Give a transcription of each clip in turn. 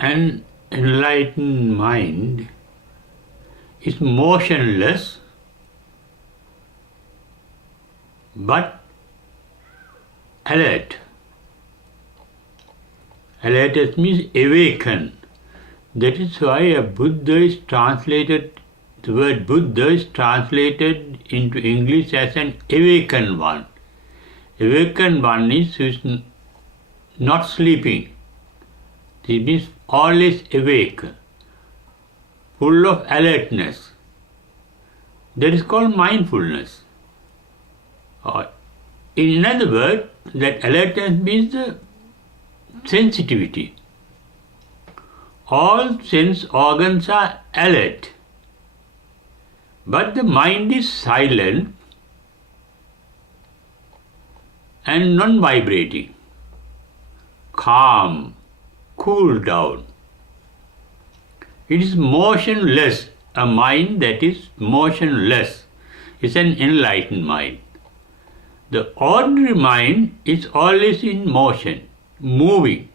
An enlightened mind is motionless but alert. Alert means awaken. That is why the word Buddha is translated into English as an awakened one. Awakened one is who is not sleeping. It means always awake, full of alertness. That is called mindfulness. In other words, that alertness means the sensitivity. All sense organs are alert, but the mind is silent and non-vibrating, calm, cool down. It is motionless. A mind that is motionless is an enlightened mind. The ordinary mind is always in motion, moving.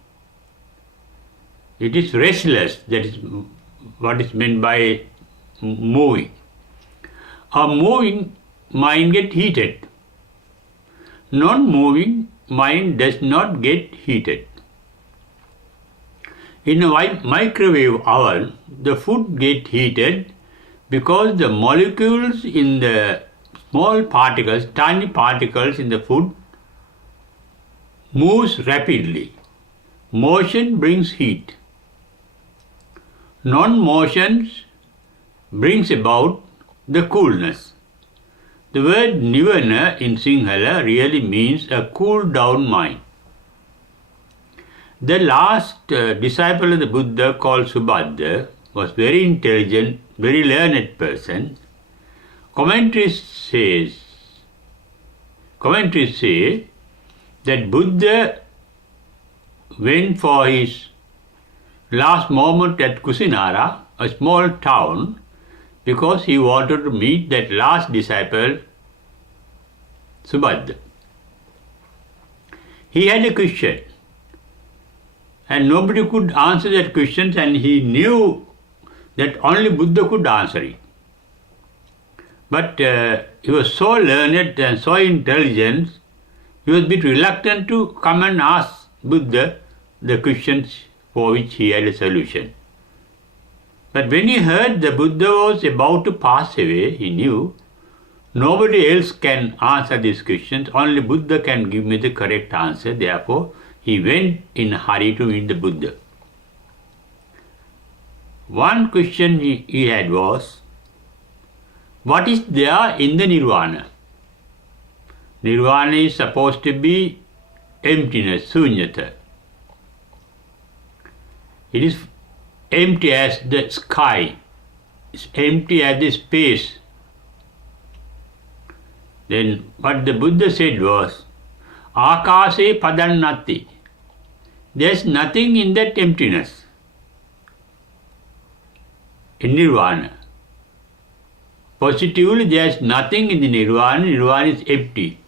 It is restless. That is what is meant by moving. A moving mind gets heated. Non-moving mind does not get heated. In a microwave oven, the food gets heated because the molecules in the small particles, tiny particles in the food moves rapidly. Motion brings heat. Non-motion brings about the coolness. The word Nirvana in Sinhala really means a cool down mind. The last disciple of the Buddha, called Subhadra, was very intelligent, very learned person. Commentaries say that Buddha went for his last moment at Kusinara, a small town, because he wanted to meet that last disciple, Subhadra. He had a question, and nobody could answer that question, and he knew that only Buddha could answer it. But he was so learned and so intelligent, he was a bit reluctant to come and ask Buddha the questions for which he had a solution. But when he heard the Buddha was about to pass away, he knew nobody else can answer these questions, only Buddha can give me the correct answer. Therefore, he went in a hurry to meet the Buddha. One question he had was, what is there in the Nirvana? Nirvana is supposed to be emptiness, sunyata. It is empty as the sky, it's empty as the space. Then what the Buddha said was, Akase padannati. There is nothing in that emptiness, in Nirvana. Positively, there is nothing in the Nirvana. Nirvana is empty.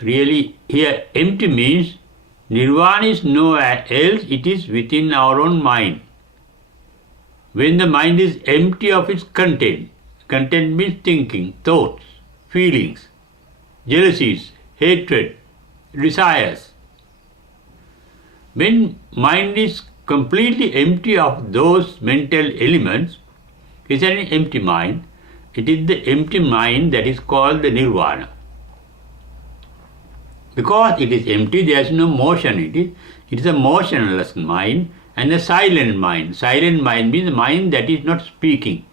Really, here empty means Nirvana is nowhere else, it is within our own mind. When the mind is empty of its content means thinking, thoughts, feelings, jealousies, hatred, desires. When mind is completely empty of those mental elements, it is an empty mind. It is the empty mind that is called the Nirvana. Because it is empty, there is no motion in it. It is a motionless mind and a silent mind. Silent mind means a mind that is not speaking.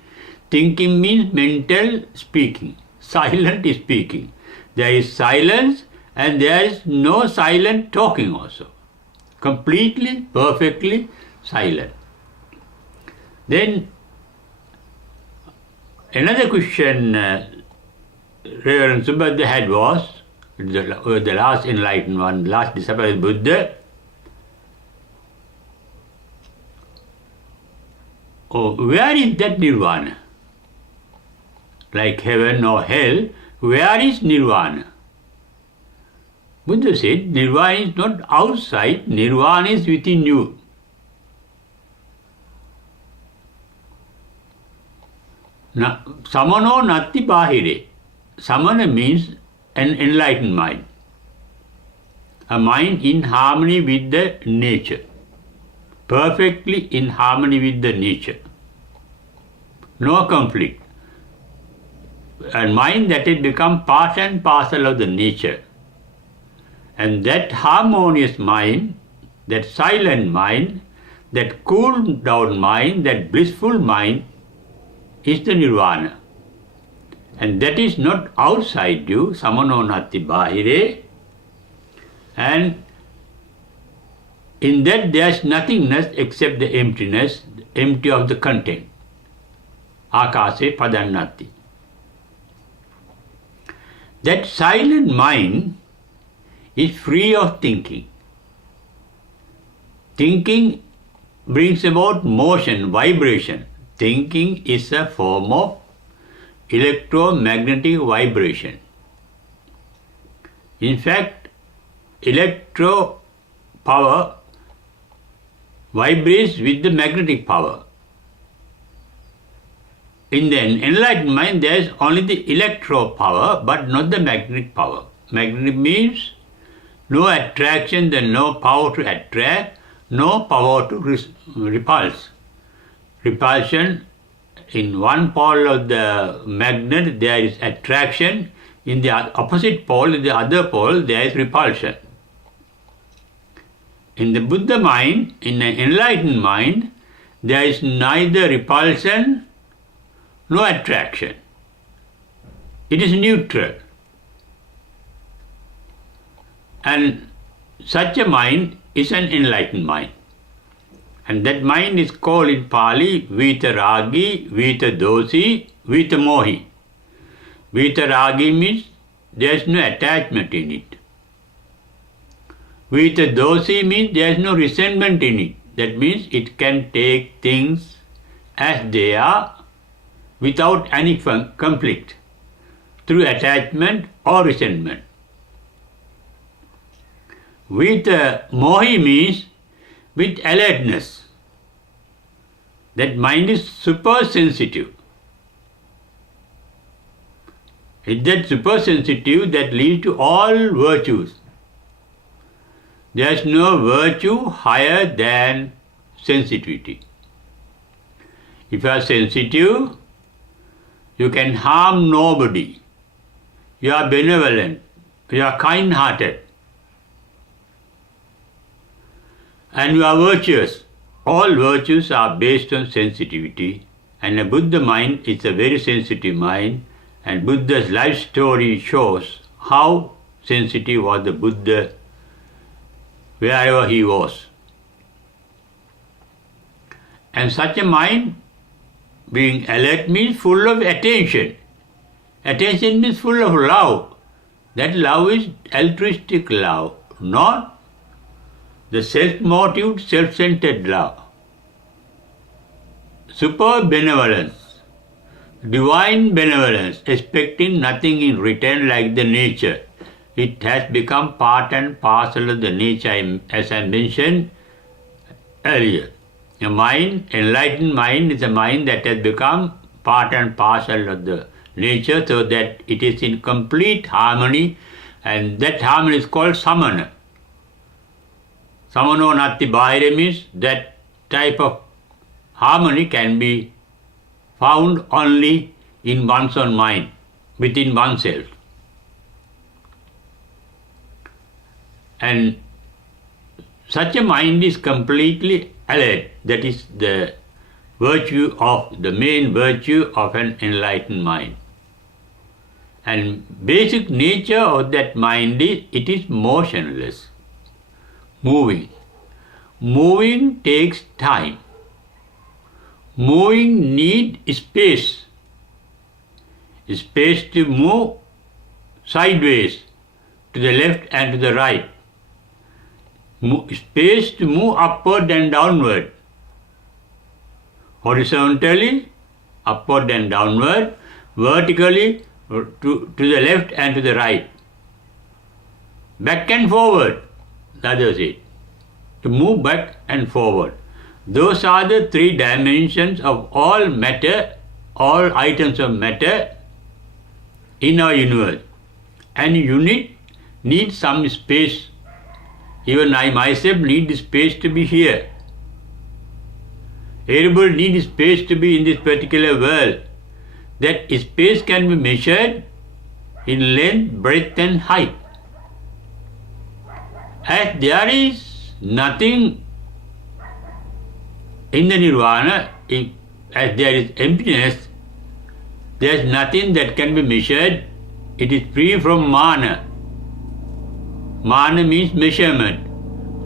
Thinking means mental speaking. Silent is speaking. There is silence and there is no silent talking also. Completely, perfectly silent. Then another question Reverend Subhadra had was, the last enlightened one, last disciple of Buddha. Where is that Nirvana? Like heaven or hell, where is Nirvana? Buddha said, Nirvana is not outside, Nirvana is within you. Samano natti bahire. Samana means an enlightened mind. A mind in harmony with the nature. Perfectly in harmony with the nature. No conflict. A mind that has become part and parcel of the nature. And that harmonious mind, that silent mind, that cool down mind, that blissful mind is the Nirvana. And that is not outside you, samano natti bahire. And in that there is nothingness except the emptiness, empty of the content. Akase padannati. That silent mind is free of thinking. Thinking brings about motion, vibration. Thinking is a form of electromagnetic vibration. In fact, electro power vibrates with the magnetic power. In the enlightened mind, there is only the electro power, but not the magnetic power. Magnetic means no attraction, then no power to attract, no power to repulse. Repulsion, in one pole of the magnet there is attraction, in the opposite pole, in the other pole, there is repulsion. In the Buddha mind, in an enlightened mind, there is neither repulsion nor attraction. It is neutral. And such a mind is an enlightened mind. And that mind is called in Pali vitaragi, vitadosi, vitamohi. Vitaragi means there is no attachment in it. Vitadosi means there is no resentment in it. That means it can take things as they are without any conflict through attachment or resentment. Mohi means with alertness. That mind is super sensitive. It's that super sensitive that leads to all virtues. There is no virtue higher than sensitivity. If you are sensitive, you can harm nobody. You are benevolent. You are kind-hearted. And you are virtuous. All virtues are based on sensitivity. And a Buddha mind is a very sensitive mind. And Buddha's life story shows how sensitive was the Buddha wherever he was. And such a mind, being alert, means full of attention. Attention means full of love. That love is altruistic love, not the self-motived, self-centered love. Super benevolence, divine benevolence, expecting nothing in return like the nature. It has become part and parcel of the nature, as I mentioned earlier. A mind, enlightened mind, is a mind that has become part and parcel of the nature, so that it is in complete harmony, and that harmony is called samana. Samano natti bahire means that type of harmony can be found only in one's own mind, within oneself. And such a mind is completely alert. That is the main virtue of an enlightened mind. And basic nature of that mind is, it is motionless. Moving. Moving takes time. Moving needs space. Space to move sideways, to the left and to the right. Space to move upward and downward. Horizontally, upward and downward. Vertically, to the left and to the right. Back and forward, that is it. To move back and forward. Those are the three dimensions of all matter all items of matter in our universe. And unit needs some space. Even I myself need space to be here. Everybody needs space to be in this particular world. That space can be measured in length, breadth and height. As there is nothing in the Nirvana, as there is emptiness, there is nothing that can be measured. It is free from mana. Mana means measurement.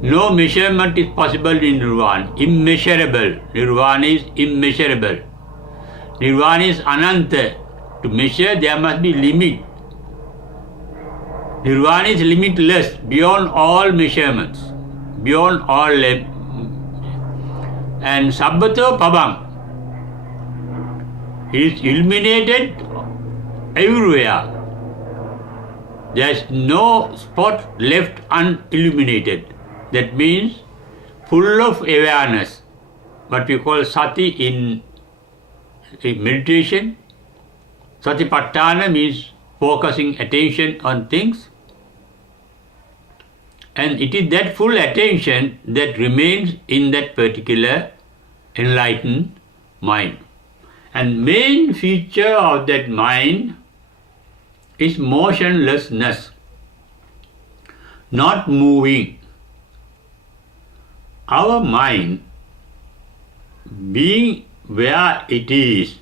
No measurement is possible in Nirvana. Immeasurable. Nirvana is immeasurable. Nirvana is ananta. To measure, there must be limit. Nirvana is limitless, beyond all measurements, beyond all and sabbato pabam. It is illuminated everywhere. There is no spot left unilluminated. That means full of awareness. What we call sati in meditation. Satipatthana means focusing attention on things. And it is that full attention that remains in that particular enlightened mind. And main feature of that mind is motionlessness, not moving. Our mind, being where it is,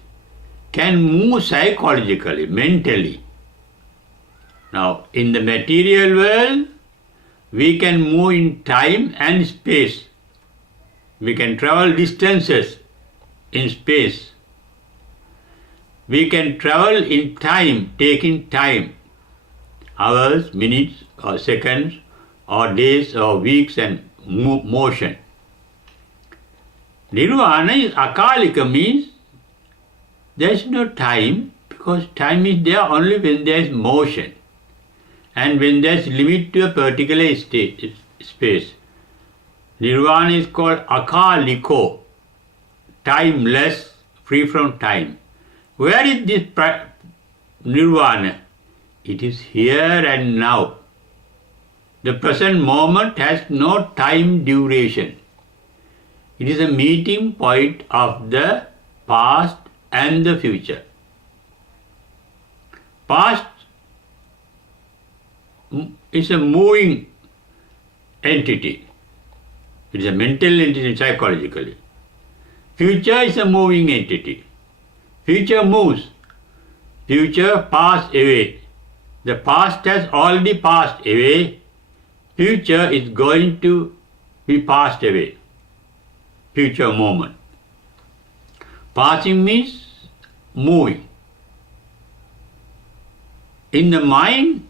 can move psychologically, mentally. Now, in the material world, we can move in time and space. We can travel distances in space. We can travel in time, taking time, hours, minutes, or seconds, or days, or weeks, and motion. Nirvana is akalika, means there is no time, because time is there only when there is motion and when there is limit to a particular space. Nirvana is called akaliko, timeless, free from time. Where is this Nirvana? It is here and now. The present moment has no time duration. It is a meeting point of the past and the future. Past is a moving entity. It is a mental entity psychologically. Future is a moving entity. Future moves. Future passed away. The past has already passed away. Future is going to be passed away. Future moment. Passing means moving. In the mind,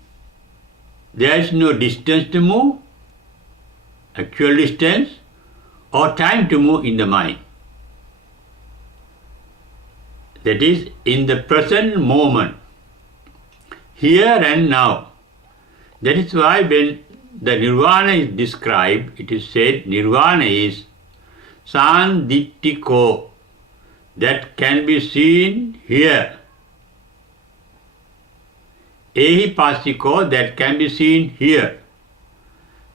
there is no distance to move, actual distance, or time to move in the mind. That is, in the present moment, here and now. That is why when the Nirvana is described, it is said Nirvana is sanditthiko, that can be seen here. Ehipassiko, that can be seen here.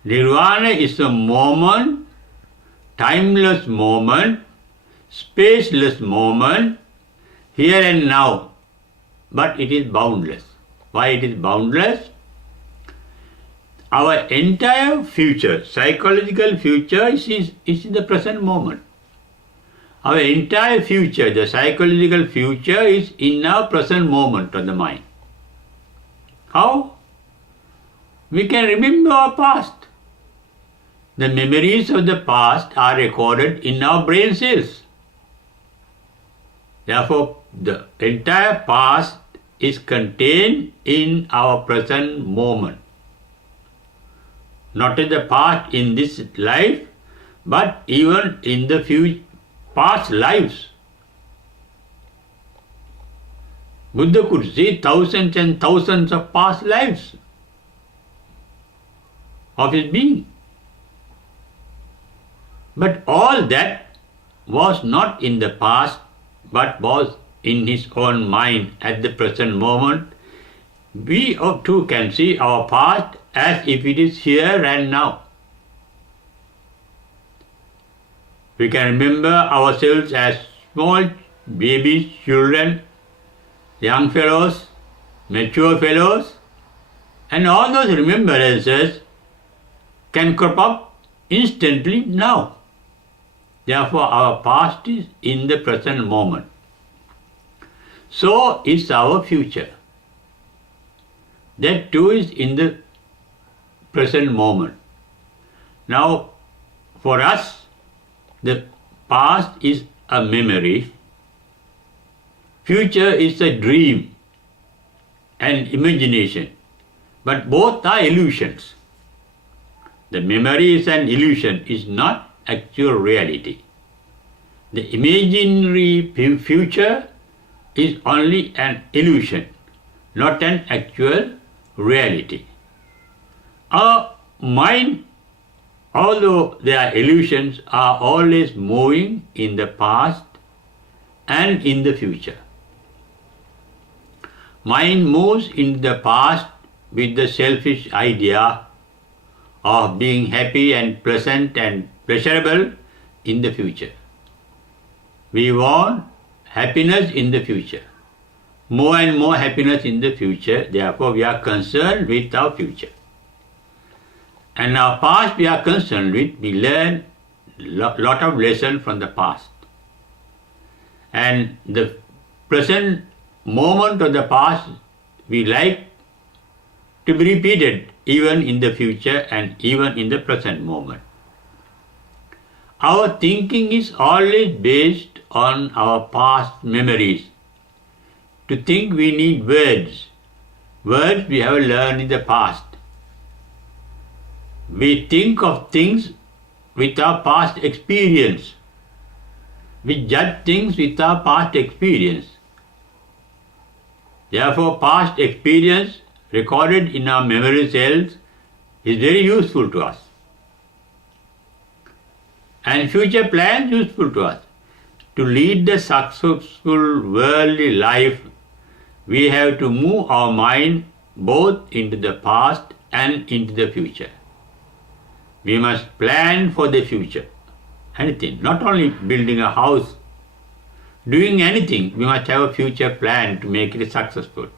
Nirvana is a moment, timeless moment, spaceless moment, here and now, but it is boundless. Why it is boundless? Our entire future, psychological future, is in the present moment. Our entire future, the psychological future, is in our present moment of the mind. How? We can remember our past. The memories of the past are recorded in our brain cells. Therefore, the entire past is contained in our present moment. Not in the past in this life, but even in the few past lives. Buddha could see thousands and thousands of past lives of his being. But all that was not in the past, but was in his own mind at the present moment, we too can see our past as if it is here and now. We can remember ourselves as small babies, children, young fellows, mature fellows, and all those remembrances can crop up instantly now. Therefore, our past is in the present moment. So is our future. That too is in the present moment. Now, for us, the past is a memory, future is a dream and imagination, but both are illusions. The memory is an illusion, is not actual reality. The imaginary future is only an illusion, not an actual reality. Our mind, although they are illusions, are always moving in the past and in the future. Mind moves in the past with the selfish idea of being happy and pleasant and pleasurable in the future. We want happiness in the future, more and more happiness in the future. Therefore, we are concerned with our future. And our past we are concerned with. We learn lot of lessons from the past. And the present moment of the past we like to be repeated even in the future and even in the present moment. Our thinking is always based on our past memories. To think we need words. Words we have learned in the past. We think of things with our past experience. We judge things with our past experience. Therefore, past experience recorded in our memory cells is very useful to us. And future plans useful to us. To lead the successful worldly life, we have to move our mind both into the past and into the future. We must plan for the future. Anything, not only building a house, doing anything, we must have a future plan to make it successful.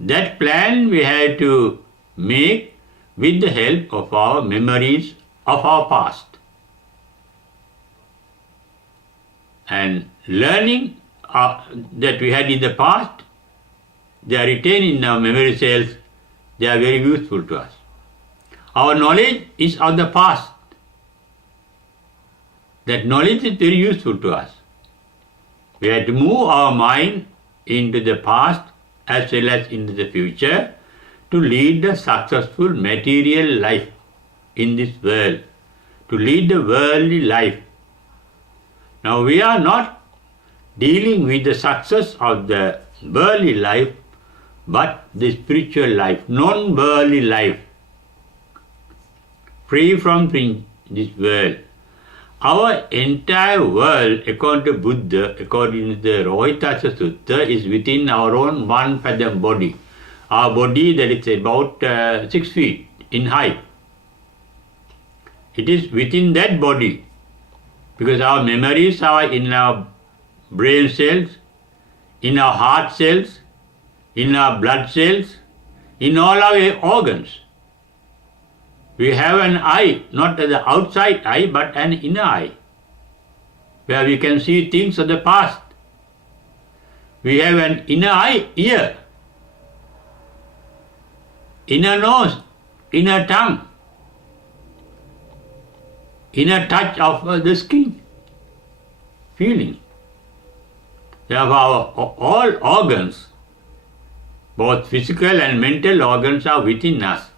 That plan we have to make with the help of our memories of our past. And learning that we had in the past, they are retained in our memory cells, they are very useful to us. Our knowledge is of the past. That knowledge is very useful to us. We have to move our mind into the past as well as into the future to lead the successful material life in this world, to lead the worldly life. Now we are not dealing with the success of the worldly life, but the spiritual life, non-worldly life, free from this world. Our entire world, according to Buddha, according to the Rohitassa Sutta, is within our own 1 fathom body. Our body that is about 6 feet in height. It is within that body, because our memories are in our brain cells, in our heart cells, in our blood cells, in all our organs. We have an eye, not the outside eye, but an inner eye, where we can see things of the past. We have an inner eye, ear, inner nose, inner tongue, inner touch of the skin, feeling. Therefore, all organs, both physical and mental organs, are within us.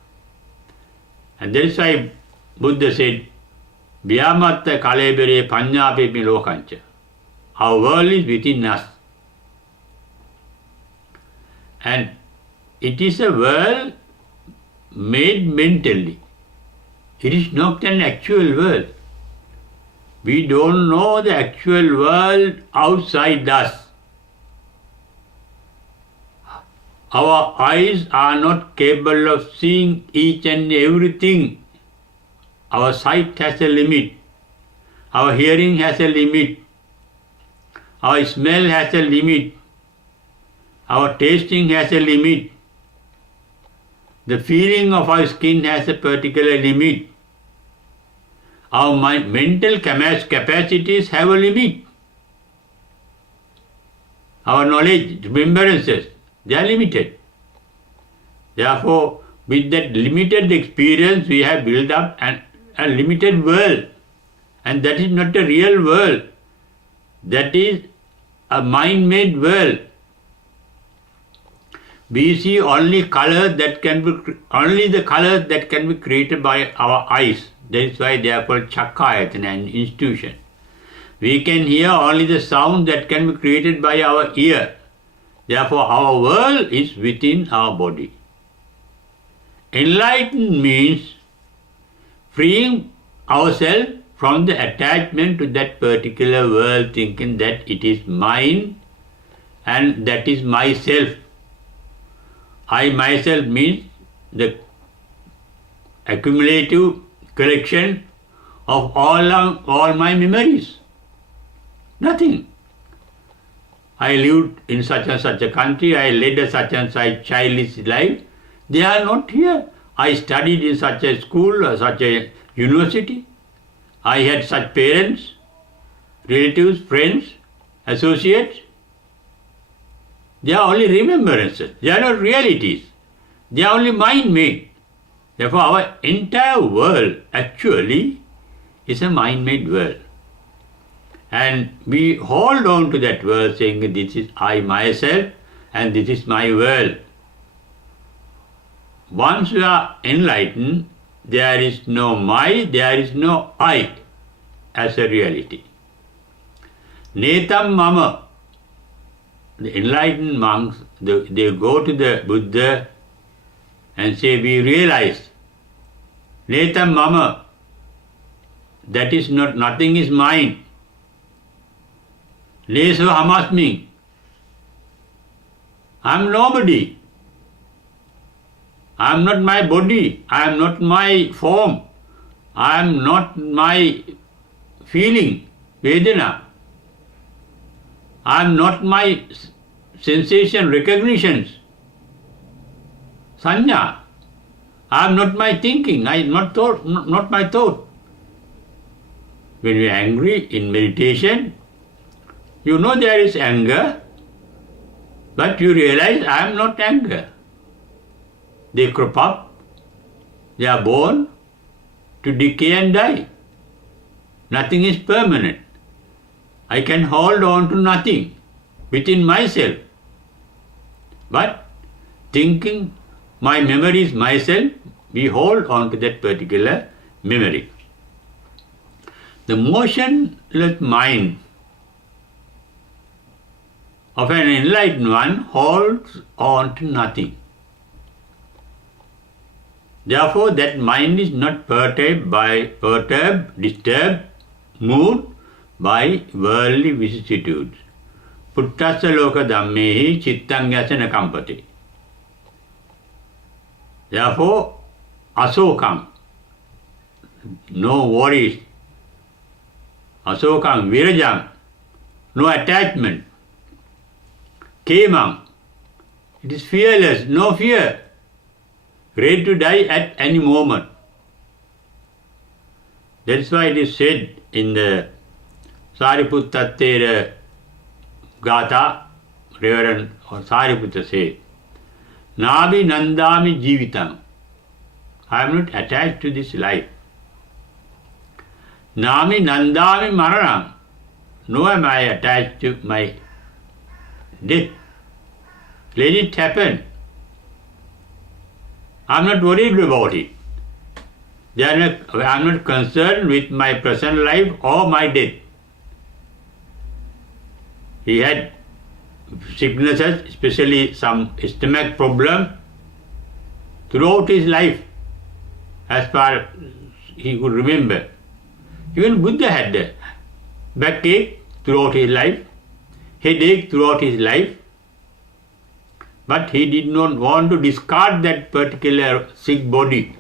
And that is why Buddha said, Vyamatta kalebere panyapemi lokancha. Our world is within us. And it is a world made mentally. It is not an actual world. We don't know the actual world outside us. Our eyes are not capable of seeing each and everything. Our sight has a limit. Our hearing has a limit. Our smell has a limit. Our tasting has a limit. The feeling of our skin has a particular limit. Our mental capacities have a limit. Our knowledge, remembrances, they are limited. Therefore, with that limited experience, we have built up a limited world. And that is not a real world. That is a mind-made world. We see only the colors that can be created by our eyes. That is why they are called chakkayatana, an institution. We can hear only the sound that can be created by our ear. Therefore, our world is within our body. Enlightenment means freeing ourselves from the attachment to that particular world, thinking that it is mine and that is myself. I myself means the accumulative collection of all my memories. Nothing. I lived in such and such a country, I led a such and such childish life. They are not here. I studied in such a school or such a university. I had such parents, relatives, friends, associates. They are only remembrances. They are not realities. They are only mind-made. Therefore, our entire world actually is a mind-made world. And we hold on to that world saying, this is I myself and this is my world. Once we are enlightened, there is no there is no I as a reality. Netam mama. The enlightened monks, they go to the Buddha and say, we realize, Netam mama, that is not, nothing is mine. Neso hamasmi, I am nobody. I am not my body, I am not my form, I am not my feeling, Vedana. I am not my sensation, recognitions, sanya. I am not my thinking, I am not my thought. When we are angry in meditation, you know there is anger, but you realize I am not anger. They crop up, they are born to decay and die. Nothing is permanent. I can hold on to nothing within myself. But thinking my memory is myself, we hold on to that particular memory. The motionless mind of an enlightened one holds on to nothing. Therefore, that mind is not perturbed, disturbed, moved by worldly vicissitudes. Puttasa loka dhammehi chittang yasana kampati. Therefore, asokam, no worries. Asokam virajam, no attachment. Kemam, it is fearless, no fear. Ready to die at any moment. That's why it is said in the Sariputta Gatha, Reverend or Sariputta said, Nabi Nandami Jivitam. I am not attached to this life. Nami Nandami Maranam. No am I attached to my death. Let it happen. I am not worried about it. I am not concerned with my present life or my death. He had sicknesses, especially some stomach problem, throughout his life, as far as he could remember. Even Buddha had backache throughout his life, headache throughout his life. But he did not want to discard that particular sick body,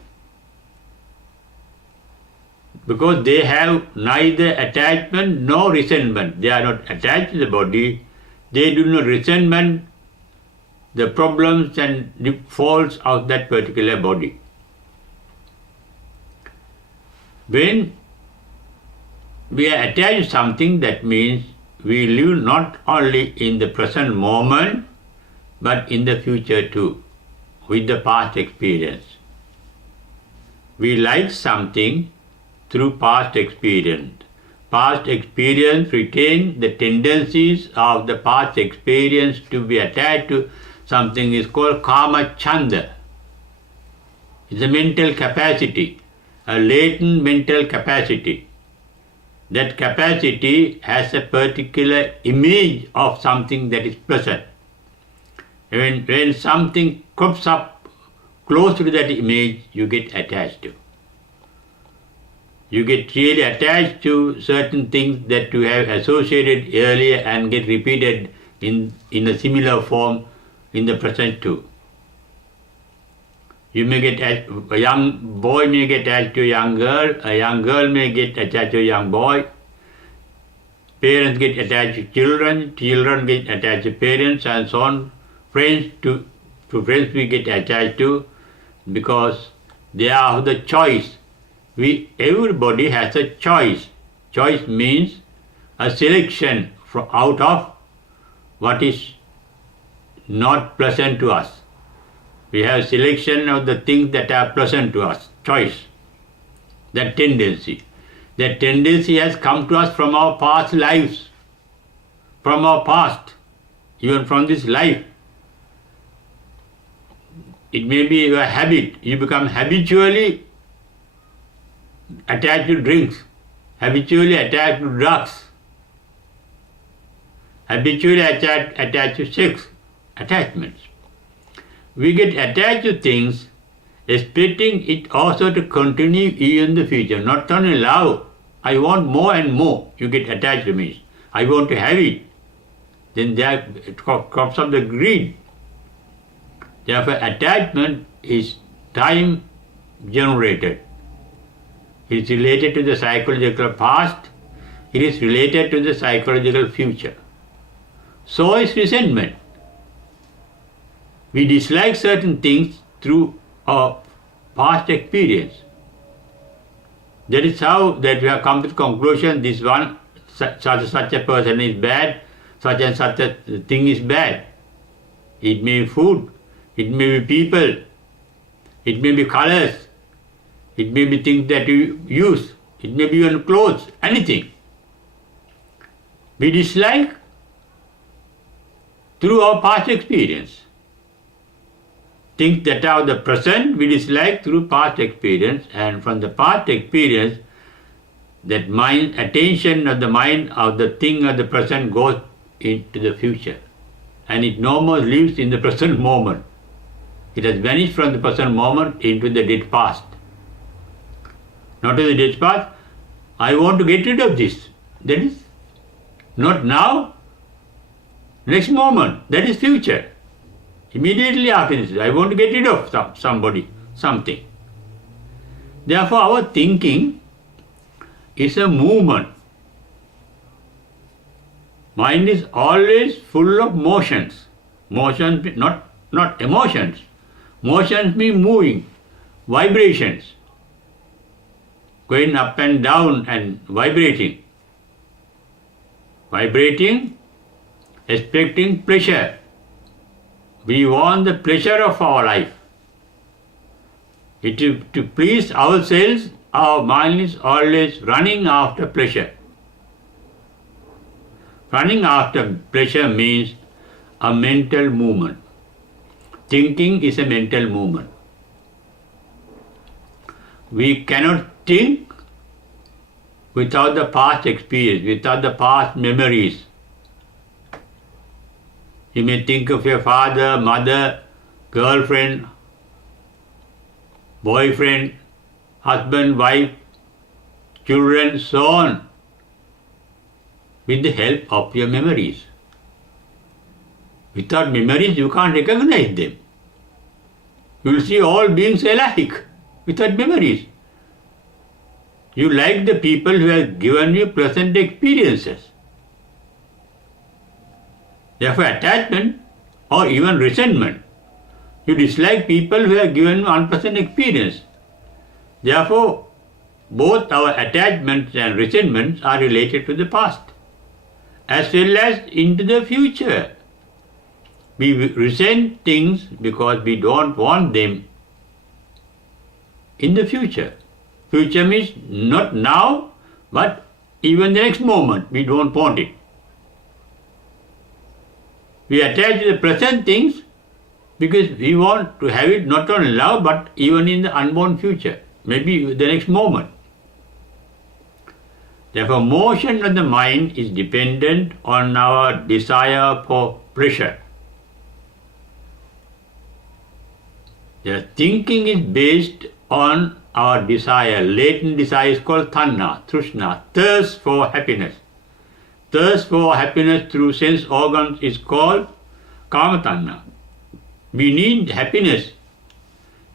because they have neither attachment nor resentment. They are not attached to the body. They do not resentment the problems and the faults of that particular body. When we are attached to something, that means we live not only in the present moment, but in the future too, with the past experience. We like something through past experience. Past experience retains the tendencies of the past experience to be attached to something is called kama chanda. It's a mental capacity, a latent mental capacity. That capacity has a particular image of something that is pleasant. When something crops up close to that image, you get attached to. You get really attached to certain things that you have associated earlier and get repeated in a similar form in the present too. You may get a young boy may get attached to a young girl may get attached to a young boy, parents get attached to children get attached to parents, and so on. Friends to friends we get attached to, because they are the choice. Everybody has a choice. Choice means a selection from out of what is not pleasant to us. We have selection of the things that are pleasant to us. Choice. That tendency. That tendency has come to us from our past lives. From our past. Even from this life. It may be a habit. You become habitually attached to drinks, habitually attached to drugs, habitually attached to sex, attachments. We get attached to things, expecting it also to continue even in the future. Not only love, I want more and more. You get attached to me. I want to have it. Then there comes up the greed. Therefore, attachment is time generated. It is related to the psychological past. It is related to the psychological future. So is resentment. We dislike certain things through our past experience. That is how that we have come to the conclusion, this one, such a person is bad, such and such a thing is bad. It may be food, it may be people, it may be colors, it may be things that you use, it may be even clothes, anything. We dislike through our past experience. Things that are the present, we dislike through past experience, and from the past experience, that mind, attention of the mind of the thing of the present goes into the future. And it no more lives in the present moment. It has vanished from the present moment into the dead past. Not in the dead past, I want to get rid of this. That is not now, next moment, that is future. Immediately after this, I want to get rid of somebody, something. Therefore, our thinking is a movement. Mind is always full of motions. Motions, not emotions. Motions mean moving, vibrations, going up and down and vibrating. Vibrating, expecting pleasure. We want the pleasure of our life. To please ourselves, our mind is always running after pleasure. Running after pleasure means a mental movement. Thinking is a mental movement. We cannot think without the past experience, without the past memories. You may think of your father, mother, girlfriend, boyfriend, husband, wife, children, so on, with the help of your memories. Without memories, you can't recognize them. You will see all beings alike without memories. You like the people who have given you pleasant experiences. Therefore, attachment or even resentment. You dislike people who have given you unpleasant experience. Therefore, both our attachments and resentments are related to the past, as well as into the future. We resent things because we don't want them in the future. Future means not now, but even the next moment, we don't want it. We attach to the present things because we want to have it not only now, but even in the unborn future, maybe the next moment. Therefore, motion of the mind is dependent on our desire for pleasure. The thinking is based on our desire. Latent desire is called tanha, trishna, thirst for happiness. Thirst for happiness through sense organs is called kama tanha. We need happiness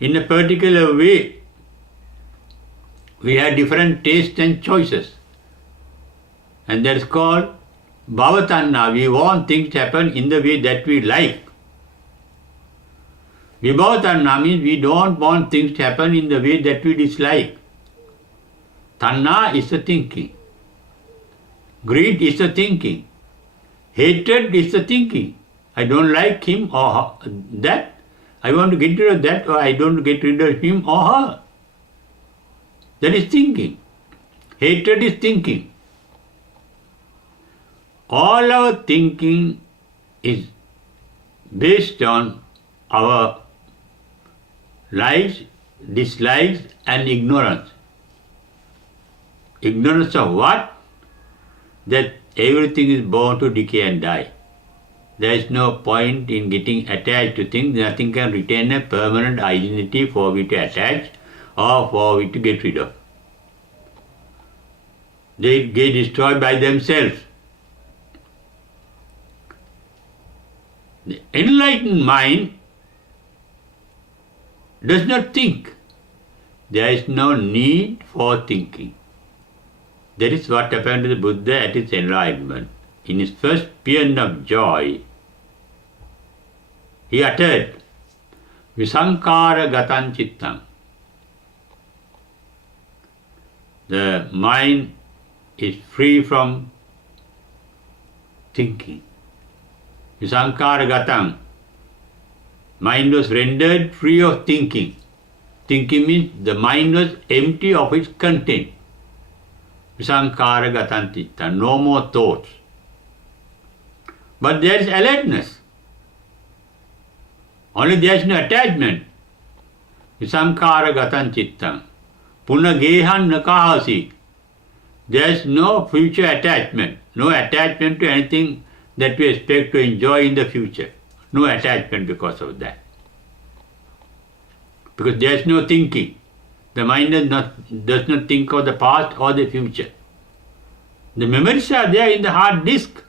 in a particular way. We have different tastes and choices. And that is called bhava tanha. We want things to happen in the way that we like. Vibhava tanha means we don't want things to happen in the way that we dislike. Tanha is the thinking. Greed is the thinking. Hatred is the thinking. I don't like him or that. I want to get rid of that, or I don't get rid of him or her. That is thinking. Hatred is thinking. All our thinking is based on our likes, dislikes and ignorance. Ignorance of what? That everything is born to decay and die. There is no point in getting attached to things. Nothing can retain a permanent identity for we to attach or for we to get rid of. They get destroyed by themselves. The enlightened mind does not think. There is no need for thinking. That is what happened to the Buddha at his enlightenment. In his first paean of joy, he uttered, Visankara gatan chittam. The mind is free from thinking. Visankara gatan. Mind was rendered free of thinking. Thinking means the mind was empty of its content. Visankara gatan chittam. No more thoughts. But there is alertness. Only there is no attachment. Visankara gatan chittam. Punagehan nakahasi. There is no future attachment. No attachment to anything that we expect to enjoy in the future. No attachment because of that. Because there is no thinking. The mind does not think of the past or the future. The memories are there in the hard disk.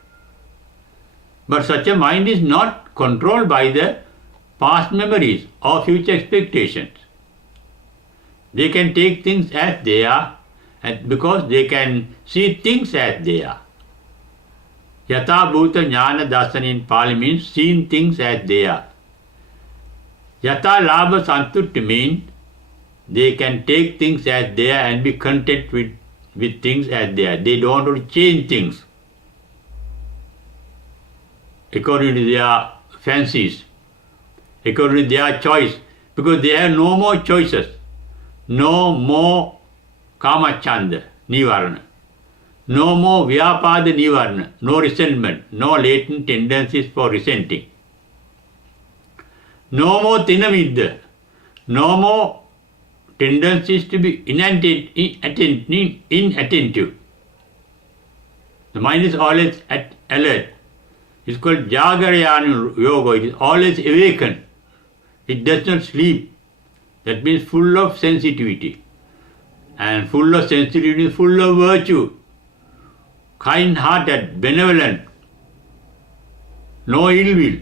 But such a mind is not controlled by the past memories or future expectations. They can take things as they are, and because they can see things as they are. Yatha bhuta jnana darsana in Pali means seeing things as they are. Yatha labha santutti means they can take things as they are and be content with things as they are. They don't want to change things according to their fancies, according to their choice, because they have no more choices, no more kamachanda, nirvana, no more vyapada nirvana, no resentment, no latent tendencies for resenting, no more tinamidda, no more tendencies to be inattentive. The mind is always alert. It's called Jagarayana Yoga. It is always awakened. It does not sleep. That means full of sensitivity. And full of sensitivity is full of virtue. Kind-hearted, benevolent. No ill will.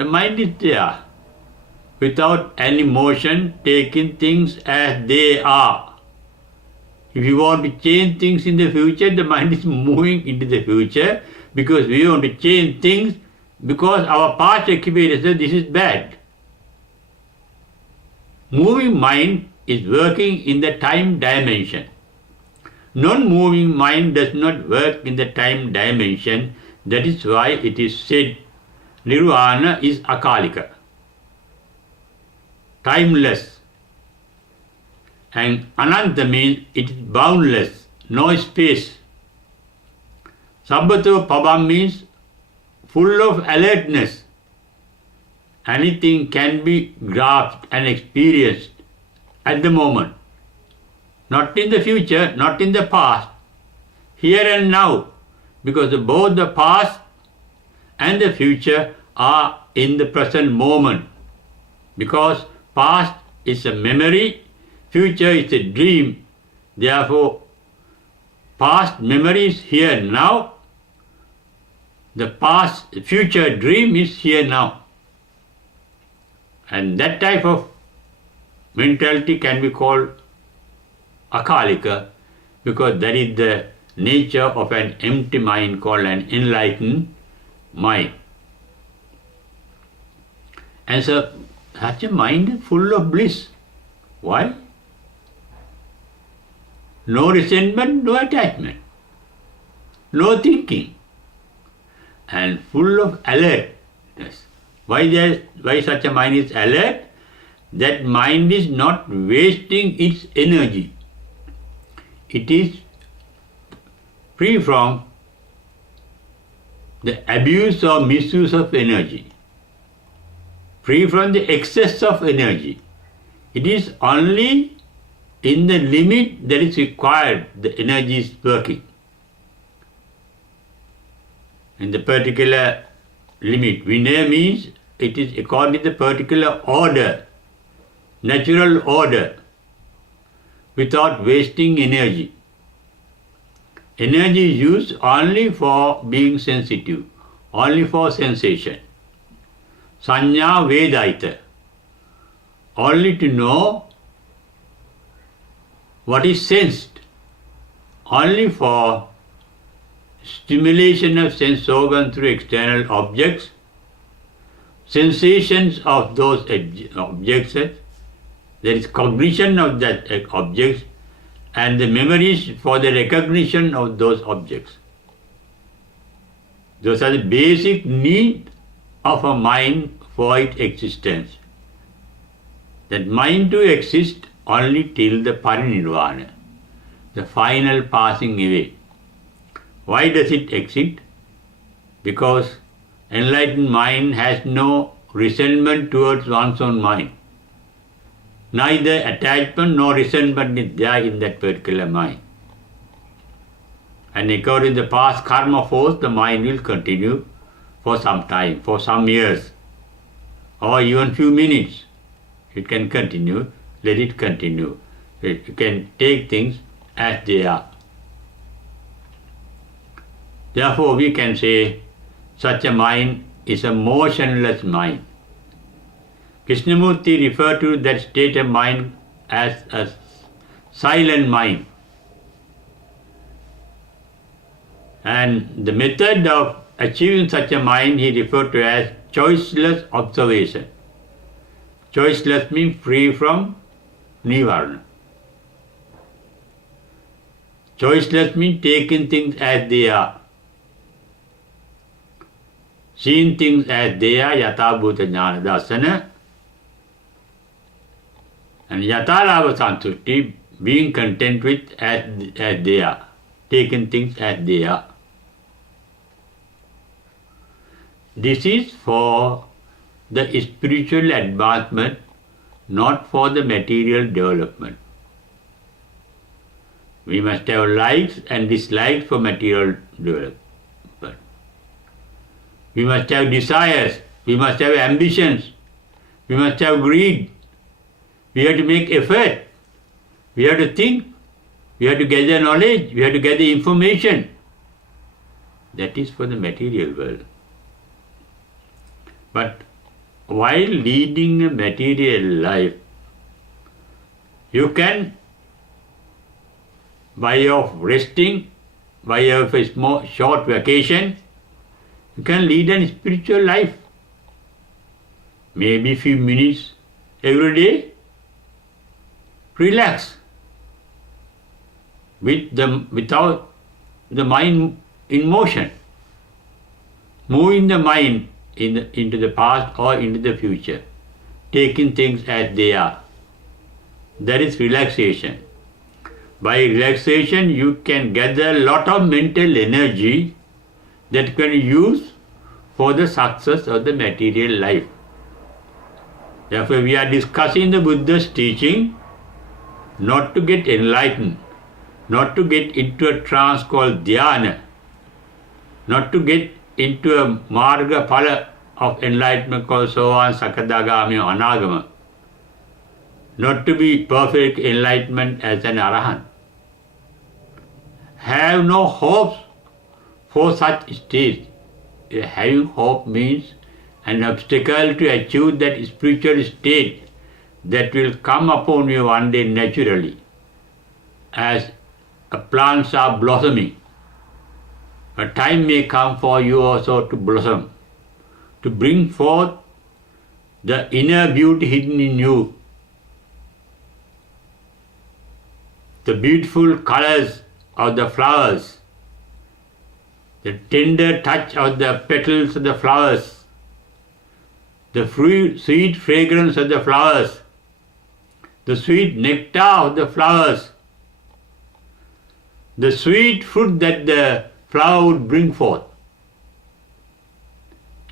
The mind is there, without any motion, taking things as they are. If you want to change things in the future, the mind is moving into the future because we want to change things because our past experience says this is bad. Moving mind is working in the time dimension. Non-moving mind does not work in the time dimension. That is why it is said Nirvana is akalika, timeless. And ananta means it is boundless, no space. Sabbato pabam means full of alertness. Anything can be grasped and experienced at the moment. Not in the future, not in the past, here and now, because both the past and the future are in the present moment. Because past is a memory, future is a dream. Therefore, past memory is here now, the past future dream is here now. And that type of mentality can be called akalika, because that is the nature of an empty mind called an enlightened mind. And so such a mind is full of bliss. Why? No resentment, no attachment, no thinking, and full of alertness. Why such a mind is alert? That mind is not wasting its energy. It is free from the abuse or misuse of energy, free from the excess of energy. It is only in the limit that is required the energy is working. In the particular limit, Vinaya means it is according to the particular order, natural order, without wasting energy. Energy is used only for being sensitive, only for sensation. Sanya Vedaita, only to know what is sensed, only for stimulation of sense organ through external objects, sensations of those objects, there is cognition of that objects, and the memories for the recognition of those objects. Those are the basic need of a mind for its existence. That mind to exist only till the parinirvana, the final passing away. Why does it exist? Because enlightened mind has no resentment towards one's own mind. Neither attachment nor resentment is there in that particular mind. And according to the past karma force, the mind will continue for some time, for some years, or even few minutes. It can continue, let it continue. It can take things as they are. Therefore, we can say such a mind is a motionless mind. Krishnamurti referred to that state of mind as a silent mind. And the method of achieving such a mind he referred to as choiceless observation. Choiceless means free from Nirvana. Choiceless means taking things as they are. Seeing things as they are, yatha bhuta jnana dasana, and yatalava santushti, being content with as they are, taking things as they are. This is for the spiritual advancement, not for the material development. We must have likes and dislikes for material development. We must have desires, we must have ambitions, we must have greed. We have to make effort, we have to think, we have to gather knowledge, we have to gather information. That is for the material world. But while leading a material life, you can, by way of resting, by way of a small, short vacation, you can lead a spiritual life. Maybe few minutes every day. Relax without the mind in motion. Moving the mind into the past or into the future, taking things as they are. That is relaxation. By relaxation, you can gather a lot of mental energy that you can use for the success of the material life. Therefore, we are discussing the Buddha's teaching not to get enlightened, not to get into a trance called dhyana, not to get into a marga phala of enlightenment called sovan, sakadagami, or anagama, not to be perfect enlightenment as an arahant. Have no hopes for such states. Having hope means an obstacle to achieve that spiritual state that will come upon you one day naturally, as plants are blossoming. A time may come for you also to blossom, to bring forth the inner beauty hidden in you, the beautiful colors of the flowers, the tender touch of the petals of the flowers, the sweet fragrance of the flowers, the sweet nectar of the flowers, the sweet fruit that the flower would bring forth.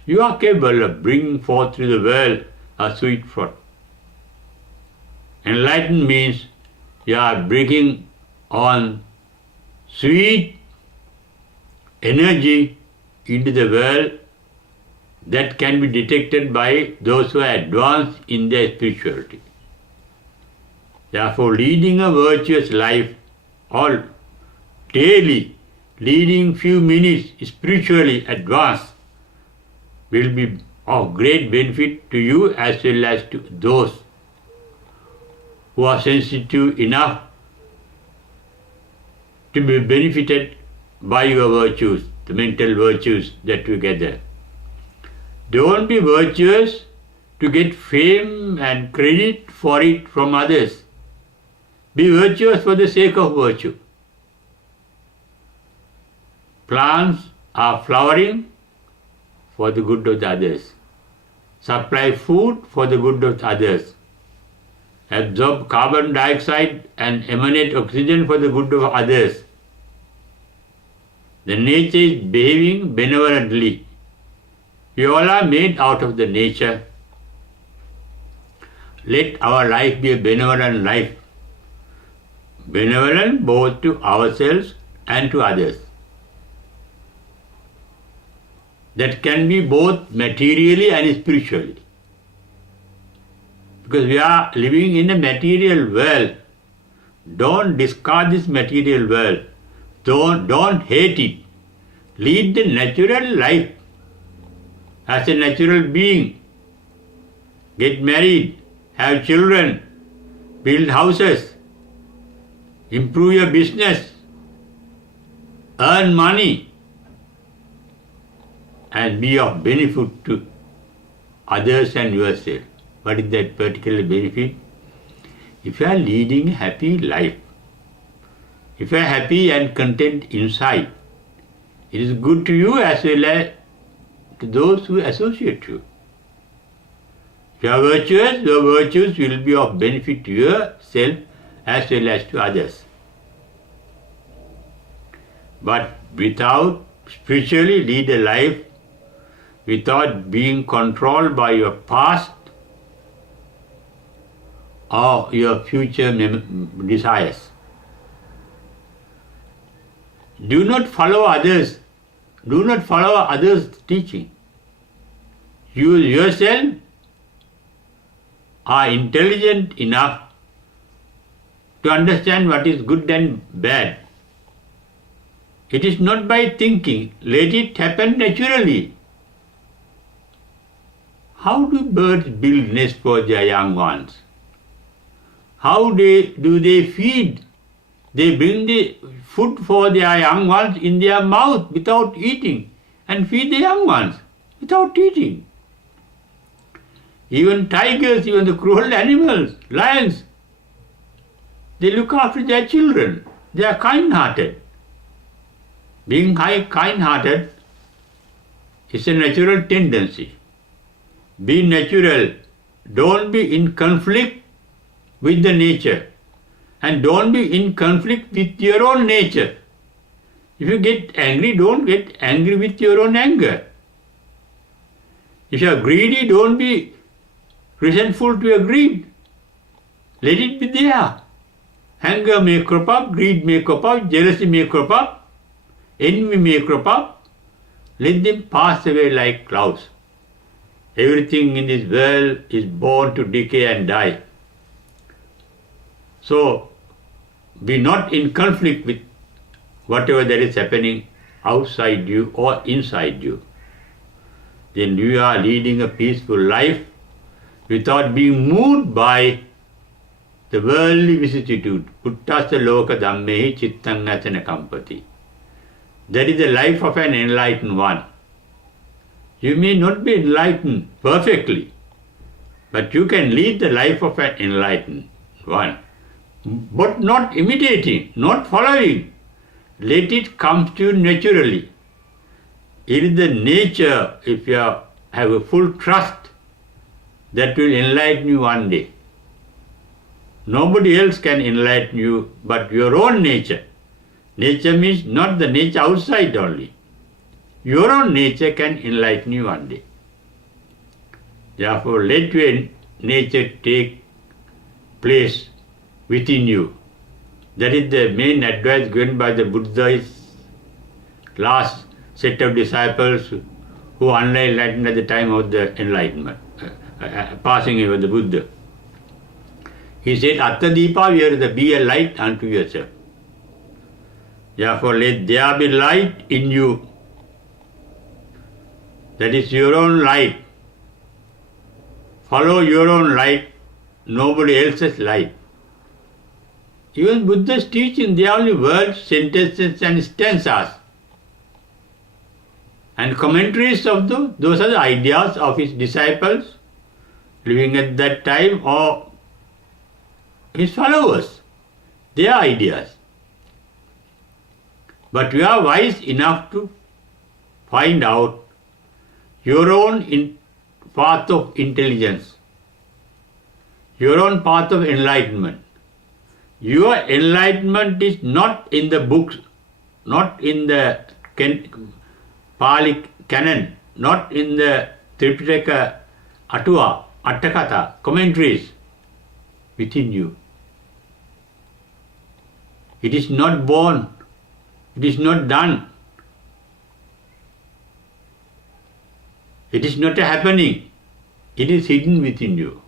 You are capable of bringing forth to the world a sweet fruit. Enlightened means you are bringing on sweet energy into the world that can be detected by those who are advanced in their spirituality. Therefore, leading a virtuous life or daily leading few minutes spiritually advanced will be of great benefit to you as well as to those who are sensitive enough to be benefited by your virtues, the mental virtues that you gather. Don't be virtuous to get fame and credit for it from others. Be virtuous for the sake of virtue. Plants are flowering for the good of the others. Supply food for the good of others. Absorb carbon dioxide and emanate oxygen for the good of others. The nature is behaving benevolently. We all are made out of the nature. Let our life be a benevolent life. Benevolent both to ourselves and to others. That can be both materially and spiritually. Because we are living in a material world. Don't discard this material world. Don't hate it. Lead the natural life as a natural being. Get married, have children, build houses, improve your business, earn money, and be of benefit to others and yourself. What is that particular benefit? If you are leading a happy life, if you are happy and content inside, it is good to you as well as to those who associate you. If you are virtuous, your virtues will be of benefit to yourself as well as to others. But without spiritually lead a life, without being controlled by your past or your future desires. Do not follow others. Do not follow others' teaching. You yourself are intelligent enough to understand what is good and bad. It is not by thinking. Let it happen naturally. How do birds build nests for their young ones? How do they feed? They bring the food for their young ones in their mouth without eating and feed the young ones without eating. Even tigers, even the cruel animals, lions, they look after their children. They are kind-hearted. Being kind-hearted is a natural tendency. Be natural. Don't be in conflict with the nature. And don't be in conflict with your own nature. If you get angry, don't get angry with your own anger. If you are greedy, don't be resentful to your greed. Let it be there. Anger may crop up, greed may crop up, jealousy may crop up, envy may crop up. Let them pass away like clouds. Everything in this world is born to decay and die. So, be not in conflict with whatever that is happening outside you or inside you. Then you are leading a peaceful life without being moved by the worldly vicissitude. Puttasa loka dhammehi chittang asana kampati. That is the life of an enlightened one. You may not be enlightened perfectly, but you can lead the life of an enlightened one. But not imitating, not following. Let it come to you naturally. It is the nature, if you have a full trust, that will enlighten you one day. Nobody else can enlighten you but your own nature. Nature means not the nature outside only. Your own nature can enlighten you one day. Therefore, let your nature take place within you. That is the main advice given by the Buddha's last set of disciples who were enlightened at the time of the enlightenment, passing away of the Buddha. He said, Attadipa, be a light unto yourself. Therefore, let there be light in you. That is your own light. Follow your own light, nobody else's light. Even Buddha's teaching, they are only words, sentences and stanzas. And commentaries of those are the ideas of his disciples living at that time or his followers. Their ideas. But you are wise enough to find out your own path of intelligence, your own path of enlightenment. Your enlightenment is not in the books, not in the Pali canon, not in the Tripitaka, Atua, Attakatha, commentaries within you. It is not born, it is not done, it is not a happening, it is hidden within you.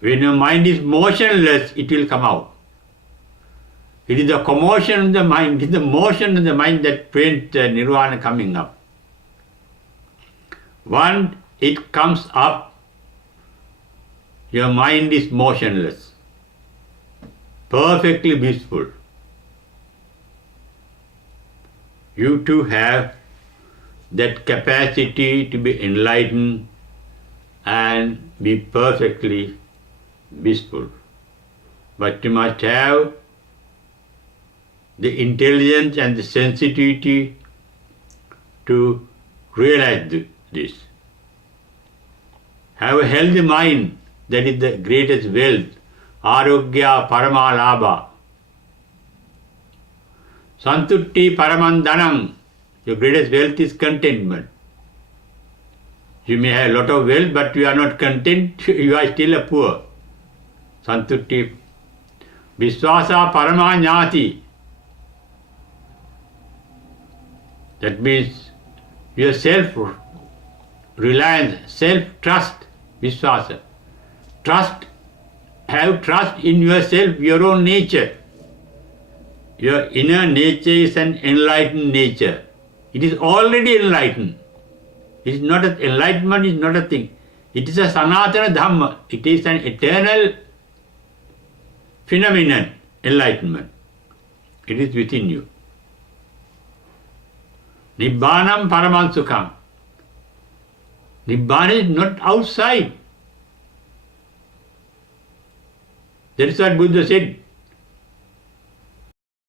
When your mind is motionless, it will come out. It is the commotion of the mind, it is the motion of the mind that prevents the Nirvana coming up. Once it comes up, your mind is motionless, perfectly blissful. You too have that capacity to be enlightened and be perfectly blissful. But you must have the intelligence and the sensitivity to realize this. Have a healthy mind, that is the greatest wealth. Arogya parama labha. Santutti paramandanam. Your greatest wealth is contentment. You may have a lot of wealth, but you are not content, you are still a poor. Santutti. Viswasa paramanyati. That means your self-reliance, self-trust, viswasa. Trust, have trust in yourself, your own nature. Your inner nature is an enlightened nature. It is already enlightened. It is not a, enlightenment is not a thing. It is a sanatana dhamma. It is an eternal phenomenon, enlightenment. It is within you. Nibbānam paramam sukham. Nibbana is not outside. That is what Buddha said.